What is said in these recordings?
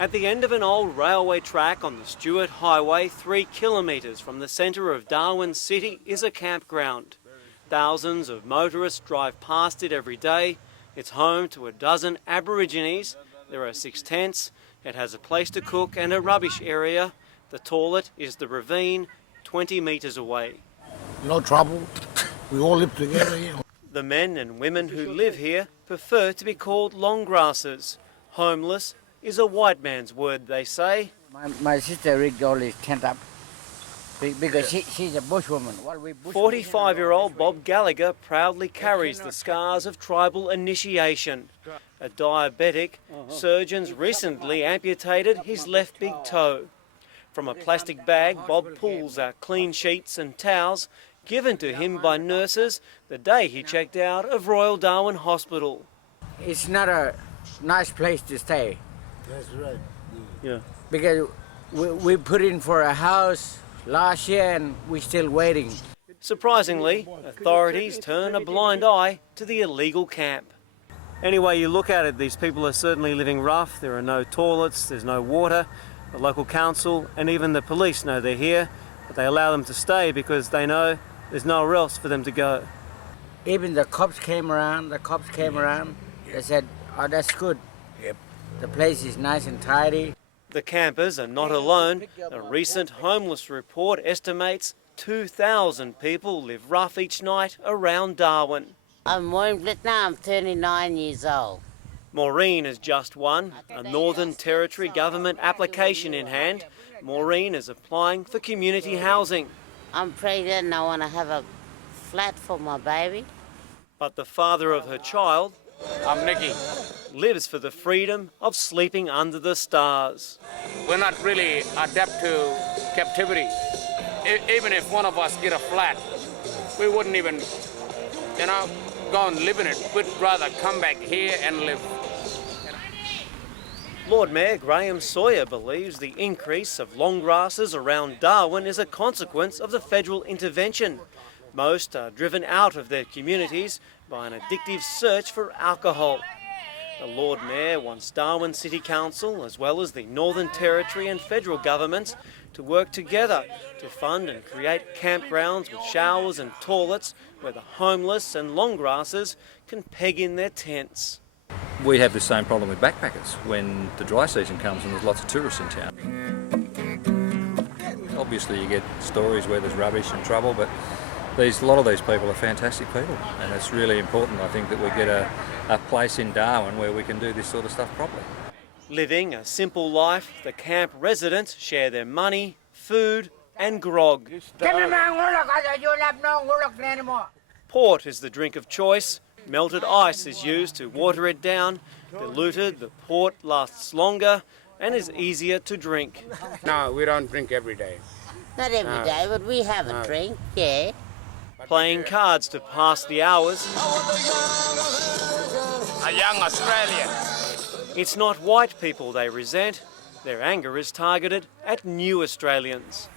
At the end of an old railway track on the Stuart Highway, 3 kilometres from the centre of Darwin City, is a campground. Thousands of motorists drive past it every day. It's home to a dozen Aborigines. There are 6 tents. It has a place to cook and a rubbish area. The toilet is the ravine, 20 metres away. No trouble. We all live together here. The men and women who live here prefer to be called longgrassers. Homeless is a white man's word, they say. My sister rigged all his tent up because she's a bushwoman. 45-year-old Bob Gallagher proudly carries the scars of tribal initiation. A diabetic, surgeons recently amputated his left big toe. From a plastic bag, Bob pulls out clean sheets and towels given to him by nurses the day he checked out of Royal Darwin Hospital. It's not a nice place to stay. That's right. Yeah. Because we put in for a house last year and we're still waiting. Surprisingly, authorities turn a blind eye to the illegal camp. Anyway you look at it, these people are certainly living rough. There are no toilets, there's no water. The local council and even the police know they're here, but they allow them to stay because they know there's nowhere else for them to go. Even the cops came around, They said, oh, that's good. Yep. The place is nice and tidy. The campers are not alone. A recent homeless report estimates 2,000 people live rough each night around Darwin. I'm Maureen Vietnam, 39 years old. Maureen has just won a Northern Territory government application in hand. Maureen is applying for community housing. I'm pregnant and I want to have a flat for my baby. But the father of her child, I'm Nicky. lives for the freedom of sleeping under the stars. We're not really adept to captivity. Even if one of us get a flat, we wouldn't even, go and live in it. We'd rather come back here and live. Lord Mayor Graeme Sawyer believes the increase of long grasses around Darwin is a consequence of the federal intervention. Most are driven out of their communities by an addictive search for alcohol. The Lord Mayor wants Darwin City Council, as well as the Northern Territory and federal governments, to work together to fund and create campgrounds with showers and toilets where the homeless and long grassers can peg in their tents. We have the same problem with backpackers when the dry season comes and there's lots of tourists in town. Obviously you get stories where there's rubbish and trouble, but a lot of these people are fantastic people, and it's really important, I think, that we get a place in Darwin where we can do this sort of stuff properly. Living a simple life, the camp residents share their money, food and grog. Port is the drink of choice. Melted ice is used to water it down. Diluted, the port lasts longer and is easier to drink. No, we don't drink every day. Not every day, but we have a drink, yeah. Playing cards to pass the hours. A young Australian. It's not white people they resent. Their anger is targeted at new Australians.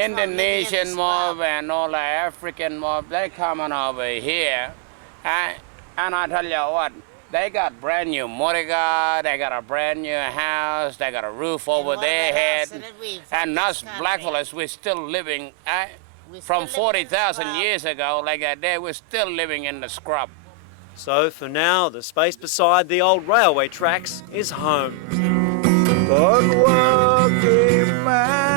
Indonesian mob and all the African mob, they coming over here. And I tell you what, they got brand new motorcar, they got a brand new house, they got a roof over their head. And us blackfellas, we're still living, from 40,000 years ago, like that day, we're still living in the scrub. So for now, the space beside the old railway tracks is home. Good working man.